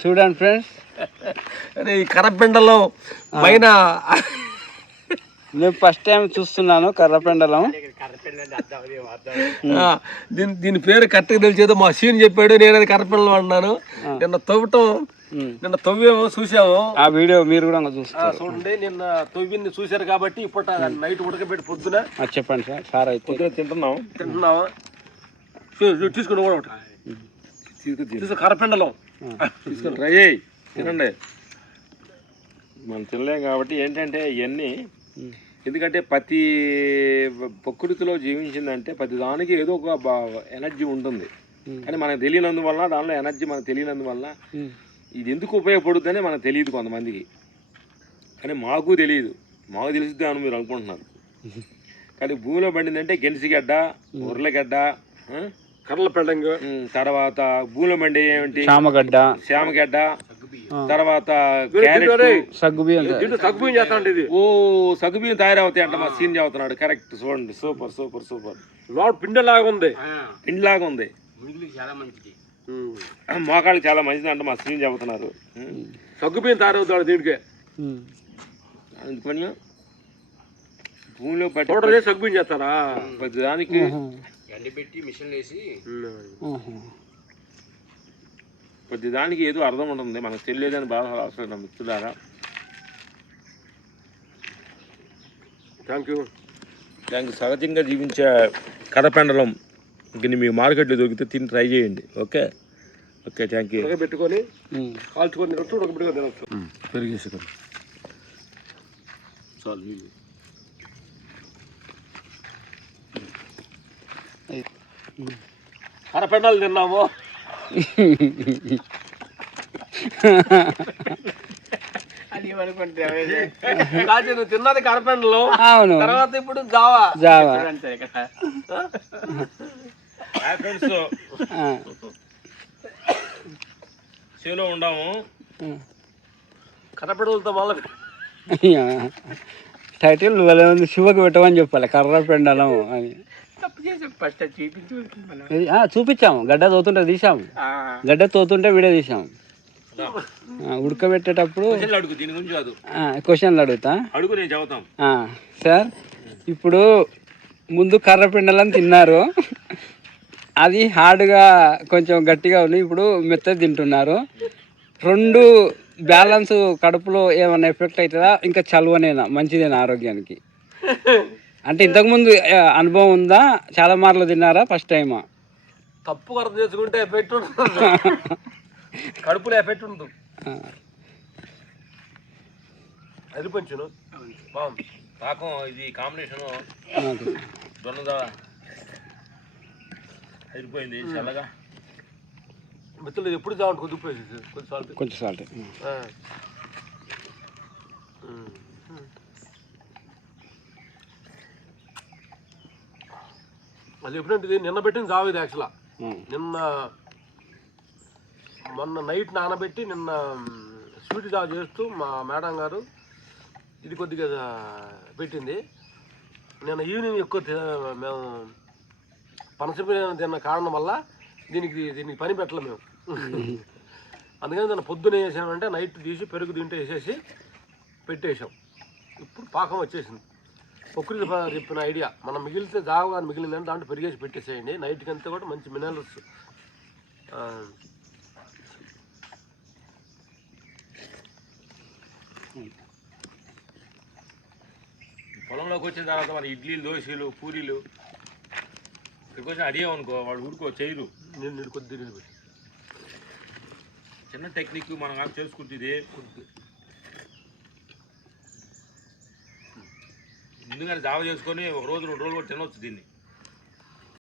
చూడండి ఫ్రెండ్స్, ఈ కర్రపెండలం పైన నేను ఫస్ట్ టైం చూస్తున్నాను కర్రపెండలం. దీని పేరు కరెక్ట్గా తెలిసేదో మా సీన్ చెప్పాడు, నేను అది కర్రపెండలం అంటున్నాను. నిన్న తవ్వేమో చూసాము, ఆ వీడియో మీరు కూడా చూస్తారు. చూడండి, నిన్న తవ్వింది చూశారు కాబట్టి ఇప్పుడు నైట్ ఉడకబెట్టి పొద్దున చెప్పండి సార్. సార్ అయితే తింటున్నావా తీసుకుని కూడా ఒకటి కర్రపెండలం తీసుకుని ట్రై చేయి, తినండి. మనం తినలేం కాబట్టి ఏంటంటే ఇవన్నీ, ఎందుకంటే ప్రతి ప్రకృతిలో జీవించిందంటే ప్రతి దానికి ఏదో ఒక ఎనర్జీ ఉంటుంది. కానీ మనకు తెలియనందువల్ల, దానిలో ఎనర్జీ మనకు తెలియనందువల్ల ఇది ఎందుకు ఉపయోగపడుతుందని మనకు తెలియదు కొంతమందికి. కానీ మాకు తెలియదు, మాకు తెలిసిద్దా అని మీరు అనుకుంటున్నారు. కానీ భూమిలో పండిందంటే గెన్సిగడ్డ, ఉర్లగడ్డ, కర్రలపెండంగా, తర్వాత భూమిలో పండే ఏమిటి శామగడ్డ, తర్వాత సగ్గుబియ్యం తయారవుతాయి అంట. మా సీన్ చదువుతున్నాడు, కరెక్ట్. చూడండి, సూపర్ సూపర్ సూపర్. పిండిలాగా ఉంది, మోకాళ్ళకి చాలా మంచిది అంట. మా సీన్ చెబుతున్నారు సగ్గుబియ్యం తయారవుతాడు దీనికి. అందుకని భూమిలో పట్టి సగ్గుబియ్యం చేస్తారా ప్రతి దానికి ఎండబెట్టి మిషన్ వేసి ప్రతి దానికి ఏదో అర్థం ఉంటుంది, మనకు తెలియదని బాధ అవసరం మిత్రులారా. Thank you. సహజంగా జీవించే కర్రపెండలం ఇంక మీ మార్కెట్లో దొరికితే తిని ట్రై చేయండి. Okay okay, thank you. పెట్టుకొని కాల్చుకొని తినచ్చు, ఉడకబెట్టుకొని తినచ్చు. పెరిగేసుకొని చాలు నీళ్ళు. కర్రపెండలు తిన్నాము, తిన్నది కర్రపెండలు. అవును, తర్వాత ఇప్పుడు జావా. చేలో ఉండాము, కర్రపెండలతో మళ్ళీ టైటిల్ శివకి పెట్టమని చెప్పాలి, కర్రపెండలం అని. చూపించాము, గడ్డ తోతుంటే తీసాము, గడ్డ తోతుంటే వీడియో తీసాము. ఉడకబెట్టేటప్పుడు క్వశ్చన్లు అడుగుతా సార్. ఇప్పుడు ముందు కర్రపెండలని తిన్నారు, అది హార్డ్గా కొంచెం గట్టిగా ఉంది, ఇప్పుడు మెత్తది తింటున్నారు. రెండు బ్యాలెన్స్ కడుపులో ఏమైనా ఎఫెక్ట్ అవుతుందా, ఇంకా చలువనేనా, మంచిదేనా ఆరోగ్యానికి? అంటే ఇంతకుముందు అనుభవం ఉందా, చాలా మార్లు తిన్నారా, ఫస్ట్ టైమా? తప్పు అర్థం చేసుకుంటే ఎఫెక్ట్ ఉంటుంది, కడుపులో ఎఫెక్ట్ ఉంటుంది. అది కొంచెం బాగుంది పాకం, ఇది కాంబినేషను దొన్నదా అయిపోయింది చల్లగా. మిత్రులు ఎప్పుడు చావండి, కొద్ది ఉప్పు వేసేసి కొంచెం సాల్ట్. అది ఎప్పుడంటే నిన్న పెట్టింది చావు ఇది. యాక్చువల్గా మొన్న నైట్ నానబెట్టి నిన్న స్వీట్ జావ చేస్తూ మా మేడం గారు ఇది కొద్దిగా పెట్టింది. నిన్న ఈవినింగ్ ఎక్కువ మేము పనసపిల్లని తిన్న కారణం వల్ల దీనికి పని పెట్టలేము మేము. అందుకని దాన్ని పొద్దున వేసామంటే నైట్ తీసి పెరుగు తింటే వేసేసి పెట్టేసాం. ఇప్పుడు పాకం వచ్చేసింది. ప్రకృతి చెప్పిన ఐడియా, మనం మిగిలితే జావ కానీ మిగిలిందంటే దాంట్లో పెరిగేసి పెట్టేసేయండి. నైట్కి అంతా కూడా మంచి మినరల్స్. పొలంలోకి వచ్చిన తర్వాత మన ఇడ్లీలు, దోశలు, పూరీలు ఇక్కడికి వచ్చి అడిగామనుకో వాడు ఊరుకో చేయరు. నేను కొద్ది చిన్న టెక్నిక్ మనం కాదు చేసుకుంటుంది. ముందుగానే జావ చేసుకొని ఒక రోజు 2 రోజులు కూడా తినవచ్చు దీన్ని.